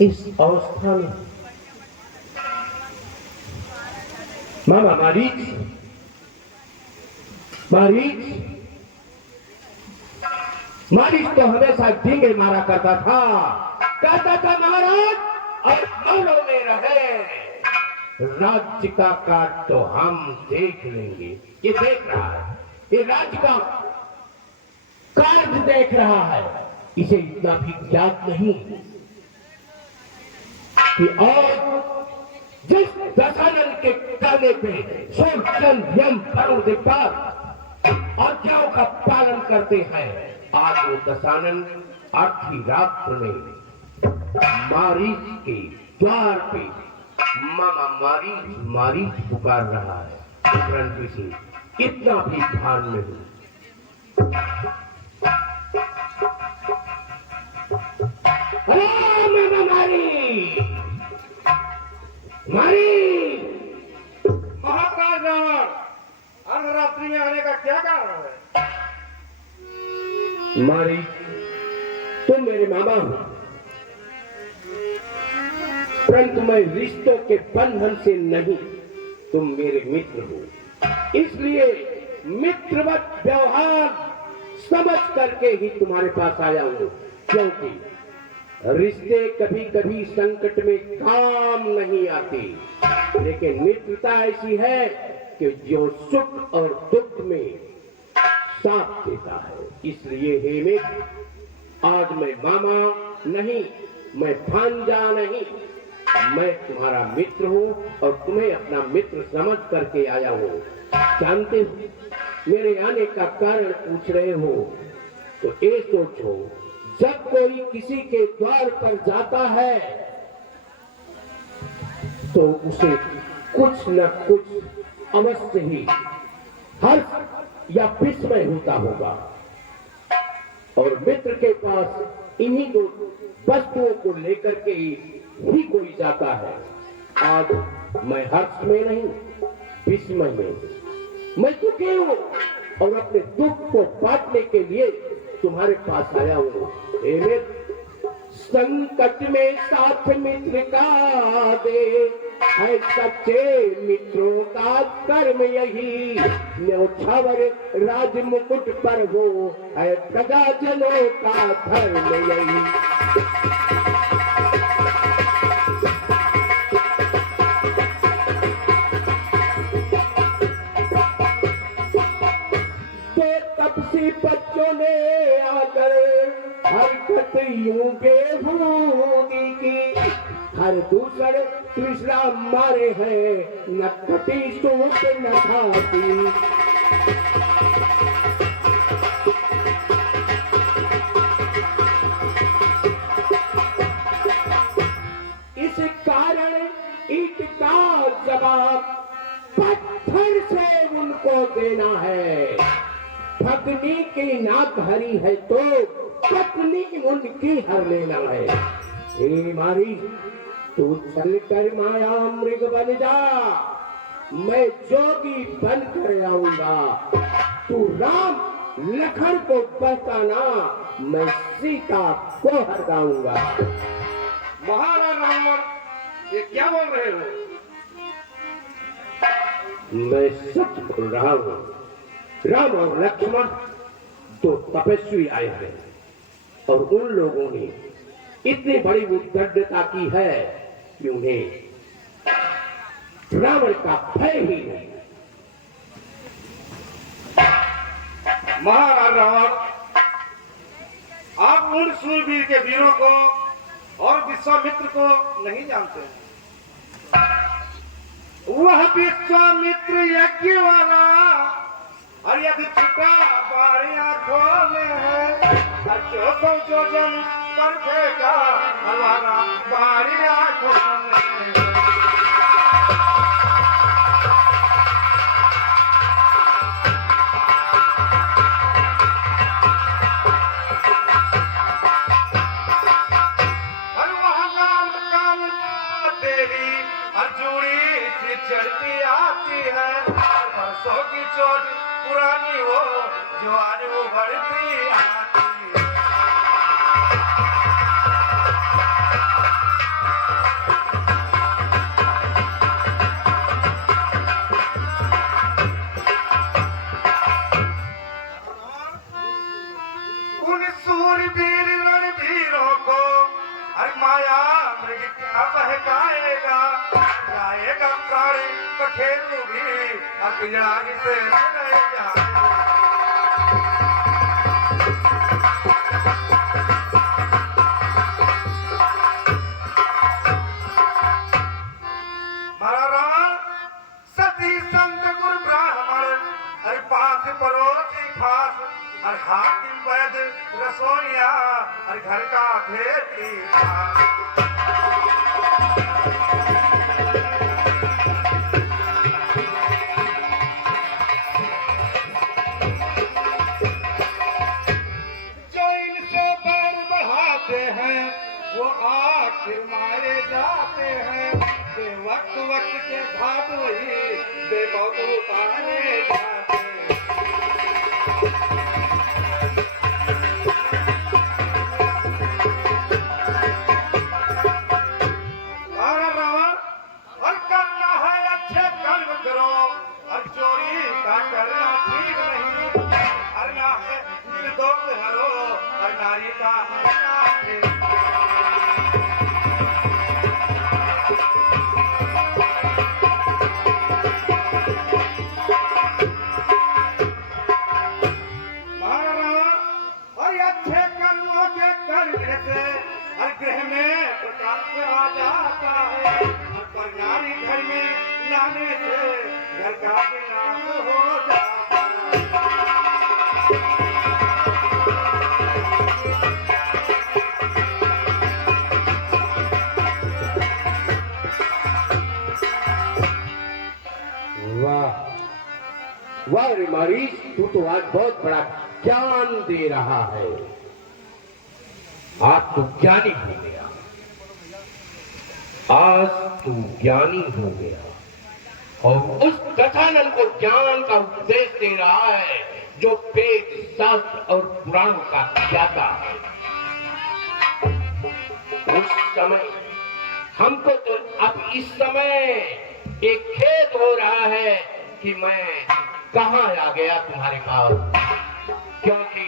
इस अवस्था में मामा मारीच मारीच मारीच तो हमेशा डींगे मारा करता था, कहता था महाराज अब मौलों में रहे, राज्य का काट तो हम देख लेंगे। ये देख रहा है, ये राज्य का कार्य देख रहा है, इसे इतना भी ज्ञात नहीं कि और जिस दशानन के कहने पे सूर्यचंद्र यम वरुण दिक्पाल आज्ञाओं का पालन करते हैं, आज वो दशानन आधी रात्र में मारीच के द्वार पे मामा मारीच मारीच पुकार रहा है, परंतु इसे इतना भी भान नहीं। अरे मामा मारीच मारीच, महाकाल रावण अर्धरात्रि में आने का क्या कारण है? मारीच तुम मेरे मामा हो, परंतु मैं रिश्तों के बंधन से नहीं, तुम मेरे मित्र हो, इसलिए मित्रवत व्यवहार समझ करके ही तुम्हारे पास आया हूं, क्योंकि रिश्ते कभी कभी संकट में काम नहीं आते, लेकिन मित्रता ऐसी है कि जो सुख और दुख में साथ देता है। इसलिए हे मित्र, आज मैं मामा नहीं, मैं भांजा नहीं, मैं तुम्हारा मित्र हूं और तुम्हें अपना मित्र समझ करके आया हूं। जानते हो मेरे आने का कारण पूछ रहे हो, तो ये सोचो, जब कोई किसी के द्वार पर जाता है तो उसे कुछ न कुछ अवश्य ही हर्ष या विस्मय होता होगा, और मित्र के पास इन्हीं दो वस्तुओं को लेकर के ही कोई जाता है। आज मैं हर्ष में नहीं, विस्मय में, मैं दुखी हूं और अपने दुख को बांटने के लिए तुम्हारे पास आया हूं। संकट में साथ मित्र का दे, है सच्चे मित्रों का कर्म यही, न्योछावर राज मुकुट पर हो, है प्रजाजनों का धर्म यही। तपसी बच्चों ने आकर हरकत यूं बेहूदी की, हर दूसर तृष्णा मारे हैं, न कटी सोच न खाती। इस कारण ईट का जवाब पत्थर से उनको देना है। भगनी की नाक हरी है तो पत्नी उनकी हर लेना है। हे मारी, तू चल कर माया मृग बन जा, मैं जोगी बन कर आऊंगा। तू राम लखन को पहचाना, मैं सीता को हटाऊंगा। महाराज रावण, ये क्या बोल रहे हो? मैं सच बोल रहा हूं। राम और लक्ष्मण तो तपस्वी आए हैं, और उन लोगों ने इतनी बड़ी उद्दंडता की है कि उन्हें रावण का भय ही नहीं। महाराज रावण, आप उन सूरवीर के वीरों को और विश्वामित्र को नहीं जानते। वह विश्वामित्र यज्ञ वाला और यदि छुपा हमारी आंखों में है, जो जन कर देगा हमारा हमारी आंखों में है। चढ़ती आती है बरसों की चोट पुरानी वो जो आज उभरती आती है। सारे बखेरू भी पिंजड़ा से रह जाए। महाराज सती संत गुरु ब्राह्मण हर पास पड़ोसी खास हर हाकिम वैद रसोइया हर घर का भेदी जो इनसे पैर बढ़ाते हैं वो आखिर मारे जाते हैं। वक्त वक्त के घाट वही बेमौत उतारे जाते हैं। और करना है अच्छे कर्म करो और चोरी का करना ठीक नहीं। करना है निर्दोष हरो और नारी का गृह में प्रकाश आ जाता है और नारी घर में लाने से घर का विनाश हो जाता है। वाह वाह रे मारीच, तू तो आज बहुत बड़ा ज्ञान दे रहा है। आज तू ज्ञानी हो गया, आज तू ज्ञानी हो गया और उस कथानल को ज्ञान का उपदेश दे रहा है जो वेद शास्त्र और पुराणों का ज्ञाता है। उस समय हमको तो अब इस समय एक खेद हो रहा है कि मैं कहां आ गया तुम्हारे पास, क्योंकि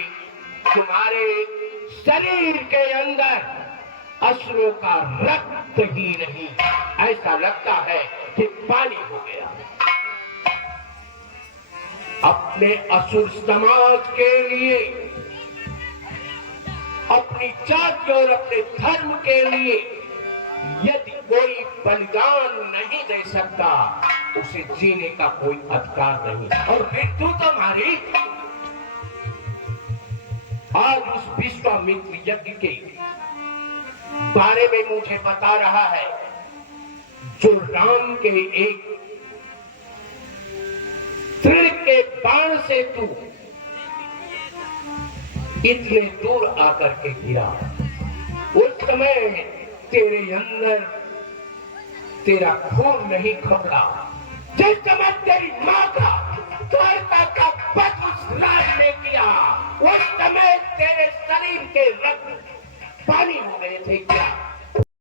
तुम्हारे शरीर के अंदर असुरों का रक्त ही नहीं, ऐसा लगता है कि पानी हो गया। अपने असुर समाज के लिए, अपनी जाति और अपने धर्म के लिए यदि कोई बलिदान नहीं दे सकता, उसे जीने का कोई अधिकार नहीं। और फिर तू तुम्हारी आज उस विश्वामित्र यज्ञ के बारे में मुझे बता रहा है, जो राम के एक तृण के बाण से तू इतने दूर आकर के गिरा। उस समय तेरे अंदर तेरा खून नहीं खबड़ा। जिस समय तेरी मां का द्वारका का पथ उस राज ने किया, उस समय तेरे शरीर के रक्त पानी हो गए थे क्या?